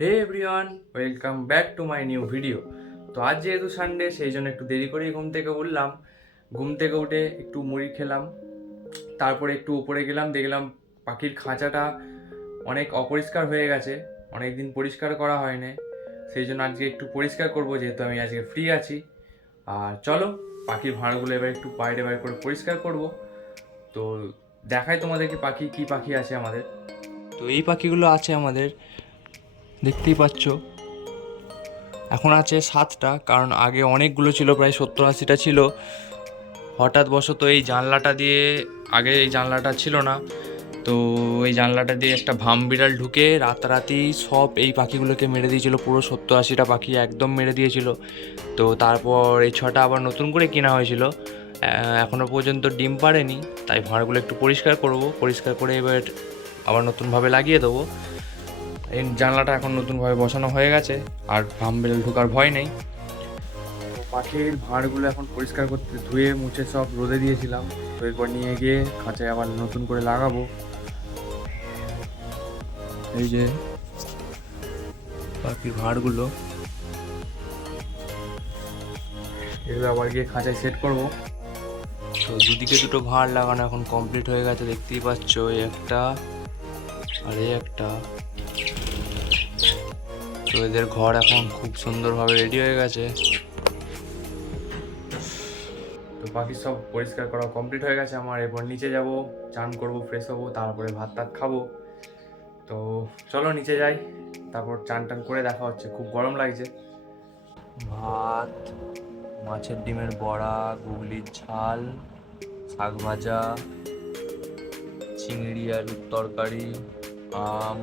Hey everyone, welcome back to my new video. তো আজ যেহেতু সানডে, সেই জন্য একটু দেরি করেই ঘুম থেকে উঠলাম। ঘুম থেকে উঠে একটু মুড়ি খেলাম, তারপরে একটু উপরে গেলাম, দেখলাম পাখির খাঁচাটা অনেক অপরিষ্কার হয়ে গেছে, অনেক দিন পরিষ্কার করা হয়নি। সেই জন্য আজকে একটু পরিষ্কার করব, যেহেতু আমি আজকে ফ্রি আছি। আর চলো, পাখির ভাঁড়গুলো এবার একটু বাইরে বাইরে করে পরিষ্কার করব। তো দেখাই তোমাদেরকে পাখি কি পাখি আছে আমাদের। তো এই পাখিগুলো আছে আমাদের, দেখতেই পাচ্ছ। এখন আছে 7টা, কারণ আগে অনেকগুলো ছিল, প্রায় 70-80টা ছিল। হঠাৎ বশত এই জানলাটা দিয়ে, আগে এই জানলাটা ছিল না, তো এই জানলাটা দিয়ে একটা ভাম বিড়াল ঢুকে রাতারাতি সব এই পাখিগুলোকে মেরে দিয়েছিল। পুরো 70-80টা পাখি একদম মেরে দিয়েছিল। তো তারপর এই 6টা আবার নতুন করে কেনা হয়েছিল। এখনও পর্যন্ত ডিম পাড়েনি, তাই ভাঁড়গুলো একটু পরিষ্কার করব। পরিষ্কার করে এবার আবার নতুনভাবে লাগিয়ে দেবো। এই জানলাটা এখন নতুনভাবে বসানো হয়ে গেছে, আর ভাম বিড়াল ঢোকার ভয় নেই। পাখির ভাঁড়গুলো এখন পরিষ্কার করতে, ধুয়ে মুছে সব রোদে দিয়েছিলাম। তো এরপর নিয়ে গিয়ে খাঁচায় আবার নতুন করে লাগাবো। এই যে পাখির ভাঁড়গুলো, এগুলো আবার গিয়ে খাঁচায় সেট করব। তো দুদিকে দুটো ভাঁড় লাগানো এখন কমপ্লিট হয়ে গেছে, দেখতেই পাচ্ছ। এই একটা আর এই একটা। তো এদের ঘর এখন খুব সুন্দরভাবে রেডি হয়ে গেছে। তো বাকি সব পরিষ্কার করা কমপ্লিট হয়ে গেছে আমার। এরপর নিচে যাব, চান করব, ফ্রেশ হবো, তারপরে ভাত টাত খাবো। তো চলো নিচে যাই, তারপর চান টান করে দেখা হচ্ছে। খুব গরম লাগছে। ভাত, মাছের ডিমের বড়া, গুগলির ঝাল, শাক ভাজা, চিংড়ি আলুর তরকারি, আম,